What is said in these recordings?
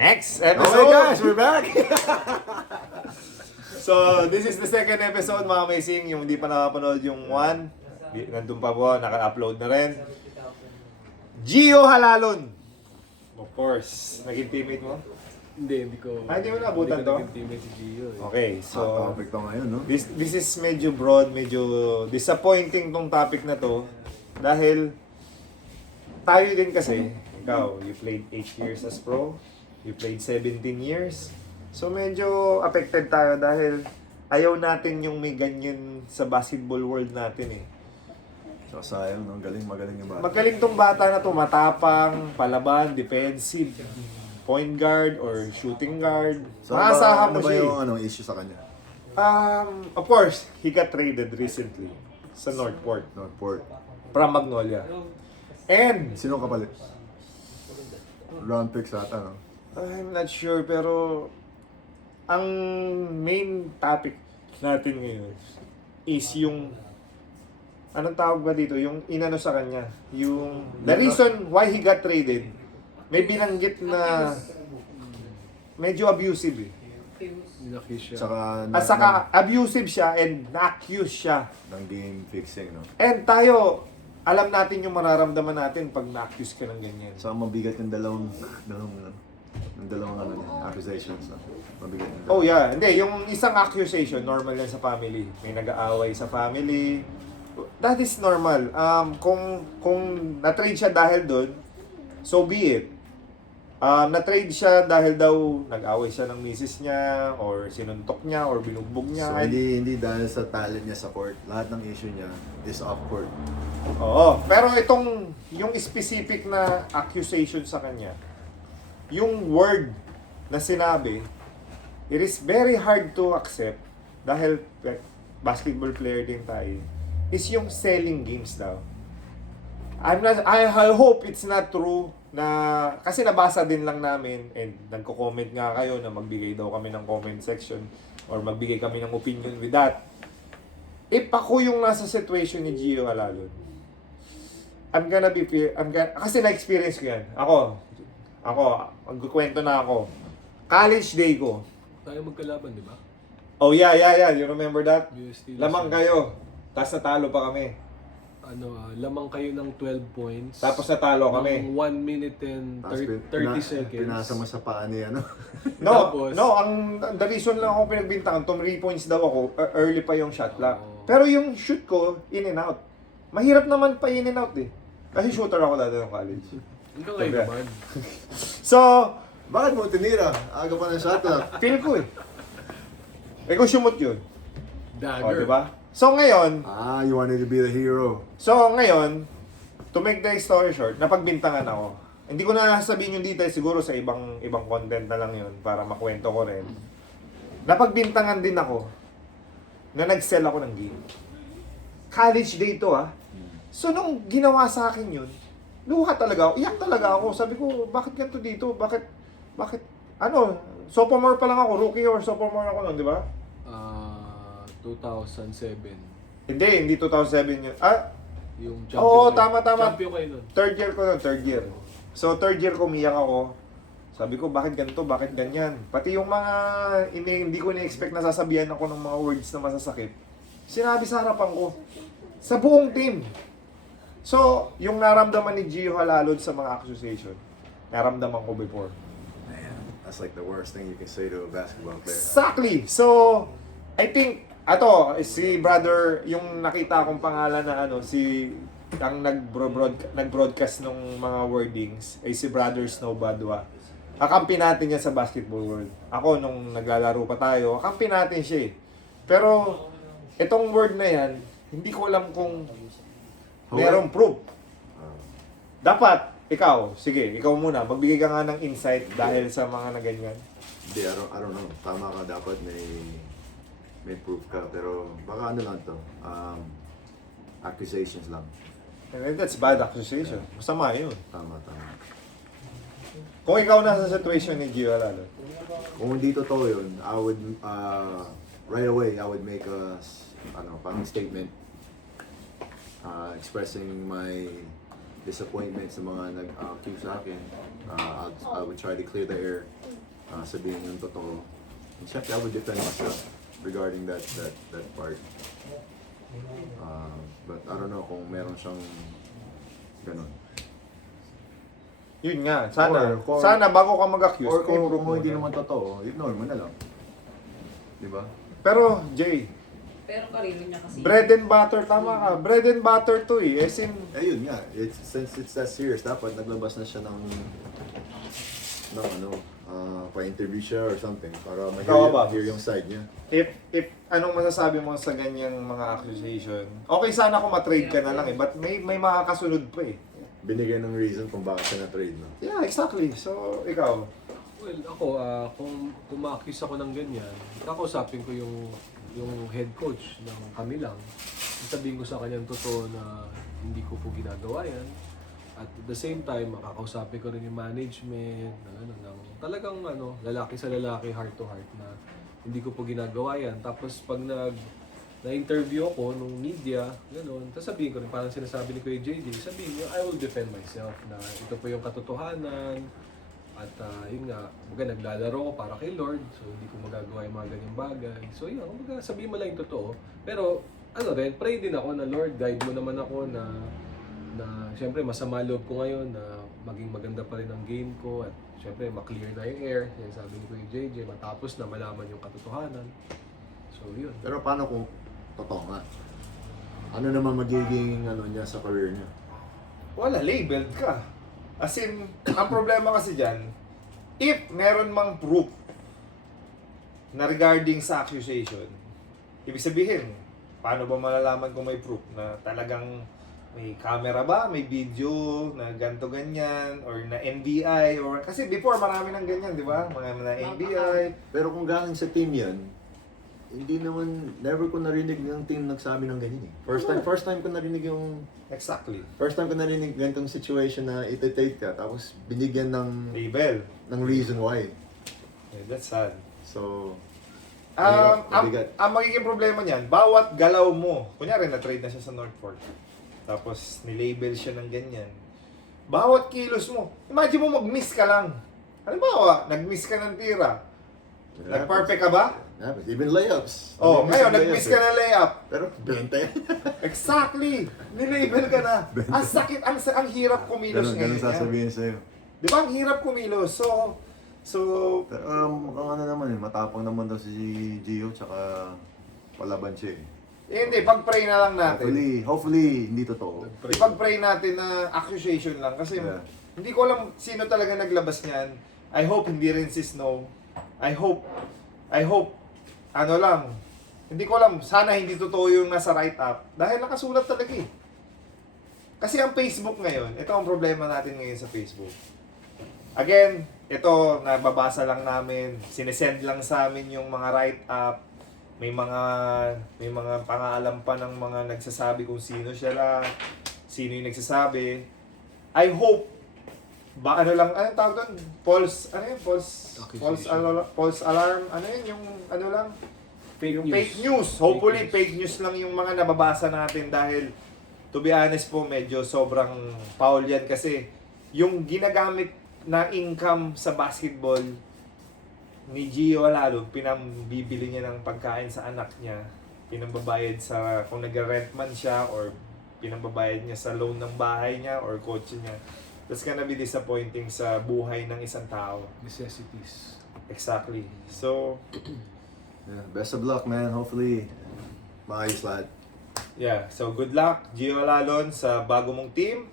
next episode. Okay guys, we're back! So, this is the second episode, mga amazing. Yung hindi pa nakapanood yung 1, nandun pa po, naka-upload na rin. Gio Halalon. Of course. Naging teammate mo? Hindi ko. Hindi mo naabutan to? Hindi ko si Gio eh. Okay, so Topic to ngayon, no? this is medyo broad, medyo disappointing tong topic na to. Dahil tayo din kasi, ikaw, you played 8 years as pro, you played 17 years. So medyo affected tayo dahil ayaw natin yung may ganyan sa basketball world natin eh. So sayang, no? Magaling yung bata. Magaling tong bata na to, matapang, palaban, defensive, point guard or shooting guard. So Maasahan ano mo ba siya. yung issue sa kanya? Of course, he got traded recently sa Northport Northport. from Magnolia. And Sino kapalit? Round pick sa ata, no? I'm not sure pero ang main topic natin ngayon is yung anong tawag ba dito? Yung inano sa kanya. Yung the reason why he got traded may binanggit na medyo abusive eh. Naki siya. Saka, At saka abusive siya and na-accuse siya. ng game fixing, no? And tayo, alam natin yung mararamdaman natin pag na-accuse ka ng ganyan. Saka mabigat yung dalawang accusations, no? Mabigat yung Oh yeah, hindi. Yung isang accusation, normal yan sa family. May nag-aaway sa family. That is normal. Kung na-trade siya dahil doon, so be it. Na-trade siya dahil daw nag-away siya ng misis niya or sinuntok niya or binugbog niya. So hindi dahil sa talent niya sa court. Lahat ng issue niya is off court. Oo. Pero itong, yung specific na accusation sa kanya, yung word na sinabi, it is very hard to accept dahil basketball player din tayo, is yung selling games daw. I hope it's not true na kasi nabasa din lang namin and nagko-comment nga kayo na magbigay daw kami ng comment section or magbigay kami ng opinion with that. If ako yung nasa situation ni Gio Halalon, kasi na-experience ko yan. Ako, magkukwento na ako. College day ko. Tayo magkalaban, di ba? Oh yeah. You remember that? UST. Lamang kayo. Tapos natalo pa kami. Lamang kayo ng 12 points. Tapos natalo kami. Ng 1 minute and Tapos 30 seconds. Pinasa mo sa paa niya, no? Tapos- The reason lang ako pinagbintangan, 3 points daw ako, early pa yung shot clock. Oo. Pero yung shoot ko, in and out. Mahirap naman pa in and out eh. Kasi shooter ako dati ng college. Hanggang ngayon Okay. naman. So, Bakit mo tinira? Aga pa ng shot clock. feel ko eh. Kung sumot yun. O, Dagger. diba? So ngayon, You wanted to be the hero. to make the story short, napagbintangan ako. Hindi ko na sabihin yung details, siguro sa ibang content na lang yun para makwento ko rin. Napagbintangan din ako na nag-sell ako ng game. College day to So nung ginawa sa akin yun, luha talaga ako, iyak talaga ako. Sabi ko, bakit ganito dito? Bakit, sophomore pa lang ako, rookie or sophomore ako nun, di ba? 2007. Hindi 2007 yun. Yung Oo, kayo. tama. Champion kayo nun. Third year. So, third year ko, umiyak ako. Sabi ko, bakit ganito? Bakit ganyan? Pati yung mga hindi ko na-expect na sasabihan ako ng mga words na masasakit. Sinabi sa harapan ko. Sa buong team. So, yung naramdaman ni Gio Halalon sa mga accusation, naramdaman ko before. Man, that's like the worst thing you can say to a basketball player. Exactly. So, I think, si brother, yung nakita akong pangalan na ang nag-broadcast ng mga wordings ay si Brother Snow Badwa. Kakampi natin yan sa basketball world. Ako, nung naglalaro pa tayo, kakampi natin siya eh. Pero, itong word na yan, hindi ko alam kung merong proof. Dapat, ikaw muna, magbigay ka nga ng insight dahil sa mga na ganyan. Hindi, I don't know. Tama ka, dapat may proof ka. Pero baka ano lang to, accusations lang. And that's bad accusation. Masama yun. Tama. Kung ikaw nasa situation ni Gio Halalon, Kung hindi totoo yun, I would, right away, I would make parang statement expressing my disappointment sa mga nag-accuse sa akin. I would try to clear the air. Sabihin yung totoo. And syempre, I would defend myself regarding that part. But I don't know kung meron siyang ganun. Yun nga, sana. Or- sana bago ka mag-accuse. Or kung i-prove mo hindi na. naman totoo, ignore mo na lang. Di ba? Pero, Jay, Pero karino niya kasi. bread and butter, tama ka. Bread and butter to eh. As in, Ayun nga, since it's that serious, dapat naglabas na siya ng pa-interview siya or something para Ikaw ba? ma-hear yung side niya. if anong masasabi mo sa ganyang mga accusation? Okay sana kung ma-trade ka na lang eh, but may makakasunod pa eh. Binigay ng reason kung bakit siya na-trade, no? Yeah, exactly. So, ikaw. Well, ako, kung ma-accuse ako ng ganyan, kakausapin ko yung head coach ng kami lang. Sabihin ko sa kanya ang totoo na hindi ko po ginagawa yan. At the same time, makakausapin ko rin yung management, ng talagang lalaki sa lalaki, heart to heart na hindi ko po ginagawa yan. Tapos pag na-interview ako nung media, gano'n, tapos sabihin ko rin, parang sinasabi ni Kuya JJ, sabihin niyo, I will defend myself na ito po yung katotohanan. At yun nga, naglalaro ko para kay Lord, so hindi ko magagawa yung mga ganyang bagay. So yun, sabihin mo lang yung totoo. Pero pray din ako na Lord, guide mo naman ako na syempre masama loob ko ngayon na maging maganda pa rin ang game ko at syempre ma-clear na yung air. Kaya sabi ni Kuya JJ, matapos na malaman yung katotohanan. So yun. Pero paano kung totoo nga? Ano naman magiging niya sa career niya? Wala, labeled ka. As in, ang problema kasi dyan, if meron mang proof na regarding sa accusation, ibig sabihin, paano ba malalaman kung may proof na talagang may camera ba, may video na ganto ganyan, or na NBI, or kasi before marami ng ganyan, di ba? Mga na NBI. Pero kung galing sa team yan, hindi naman, never ko narinig ng team nagsabi ng ganyan eh. First time ko narinig yung, Exactly. first time ko narinig ganitong situation na ititate ka, tapos binigyan ng Label. reason why. Yeah, that's sad. So, Ang magiging problema niyan, bawat galaw mo, kunyari na-trade na siya sa North Fork, tapos nilabel siya ng ganyan, bawat kilos mo, imagine mo mag-miss ka lang. Halimbawa, nag-miss ka ng tira, nag-perfect ka ba? happens. Even layups. Oh, Nag-miss ngayon, ang nag-miss layup ka na layup. Pero, 20. Exactly! Nilabel ka na. Ang sakit, ang hirap kumilos Ganun ngayon. sasabihin sa'yo. Di ba? Ang hirap kumilos. So, Pero, mukhang naman matapang naman daw si Gio, tsaka palaban siya eh. hindi, pag-pray na lang natin. Hopefully, hindi totoo. Ipag-pray natin na accusation lang kasi Yeah. hindi ko alam sino talaga naglabas niyan. I hope hindi rin si Snow. I hope hindi ko alam, sana hindi totoo yung nasa write-up dahil nakasulat talaga eh. Kasi ang Facebook ngayon, ito ang problema natin ngayon sa Facebook. Again, ito nababasa lang namin, sinesend lang sa amin yung mga write-up. May mga pangalan pa ng mga nagsasabi kung sino sino yung nagsasabi. I hope anong tawag doon? False alarm, yung fake news. Hopefully fake news lang yung mga nababasa natin dahil to be honest po, medyo sobrang foul yan kasi yung ginagamit na income sa basketball ni Gio lalo, pinambibili niya ng pagkain sa anak niya, pinambabayad sa, kung nag-rent man siya, or pinambabayad niya sa loan ng bahay niya or kotse niya. That's gonna be disappointing sa buhay ng isang tao. Necessities. Exactly. So, Yeah, best of luck, man. Hopefully, maayos lahat. yeah. So, good luck, Gio Lalon, sa bago mong team.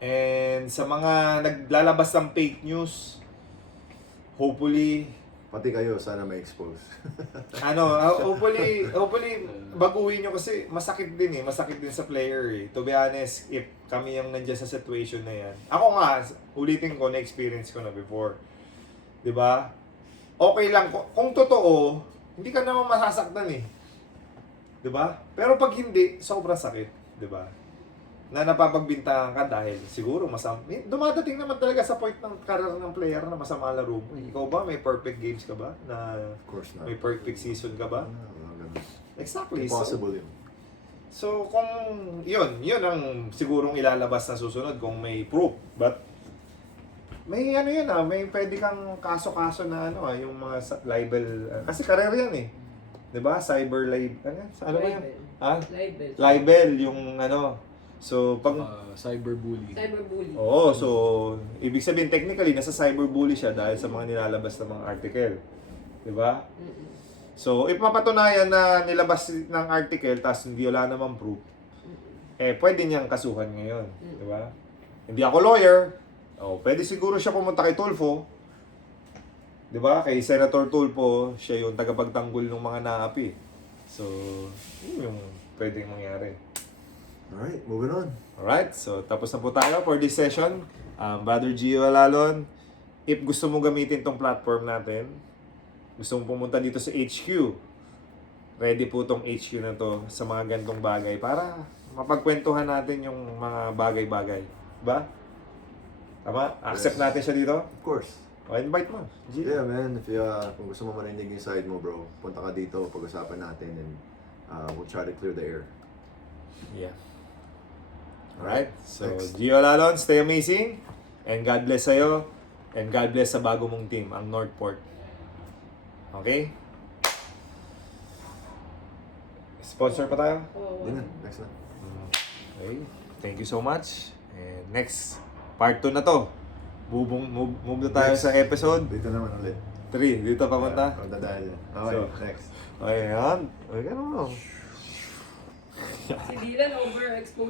And sa mga naglalabas ng fake news, hopefully, Pati kayo, sana ma-expose. hopefully baguhin nyo kasi masakit din sa player eh. To be honest, if kami yung nandiyan sa situation na yan. Ako nga, ulitin ko, na-experience ko na before. 'Di ba? Okay lang, kung totoo, hindi ka naman masasaktan eh. 'Di ba? Pero pag hindi, sobrang sakit. 'Di ba? Na napapagbintangan ka dahil siguro dumadating naman talaga sa point ng career ng player na masama laro mo. Ikaw ba, may perfect games ka ba? Na Of course not. may perfect season ka ba? Ganun. Exactly. Impossible So, yun. So, kung yun ang sigurong ilalabas na susunod kung may proof. But, may ano yun may pwede kang kaso-kaso na yung mga libel. Kasi karer yan eh. 'Di ba? Cyber libel. Ano ba yan? Ha? Libel. Libel, yung So, pag... Cyberbullying. Cyberbullying. Oo, so, ibig sabihin, technically, nasa cyberbully siya dahil sa mga nilalabas na mga article. 'Di ba? Mm-mm. So, if mapatunayan na nilabas ng article tapos hindi wala namang proof, pwede niyang kasuhan ngayon. Di ba? Hindi ako lawyer. Pwede siguro siya pumunta kay Tulfo. Di ba? Kay Senator Tulfo, siya yung tagapagtanggol ng mga naapi. So, yun yung pwedeng mangyari. Alright, moving on. Alright, so tapos na po tayo for this session. Brother Gio Alalon, if gusto mo gamitin tong platform natin, gusto mong pumunta dito sa HQ, ready po tong HQ na to sa mga gantong bagay para mapagkwentuhan natin yung mga bagay-bagay. Diba? Tama? Accept Yes. natin siya dito? Of course. Invite mo. G. Yeah, man. If you, kung gusto mo marinig yung side mo, bro, punta ka dito, pag-usapan natin, and we'll try to clear the air. Yeah. Alright, so Next. Gio Lalon, stay amazing. And God bless sa'yo. And God bless sa bago mong team, ang Northport. Okay? Sponsor pa tayo? Oo. Yun na, next na. Okay. Thank you so much. And next, part 2 na to. Move na tayo Next. sa episode Dito naman ulit. 3. Dito papunta. Ang dadaan. Okay, So, next. Okay, yan. Okay, ano? Si Dylan overexposed.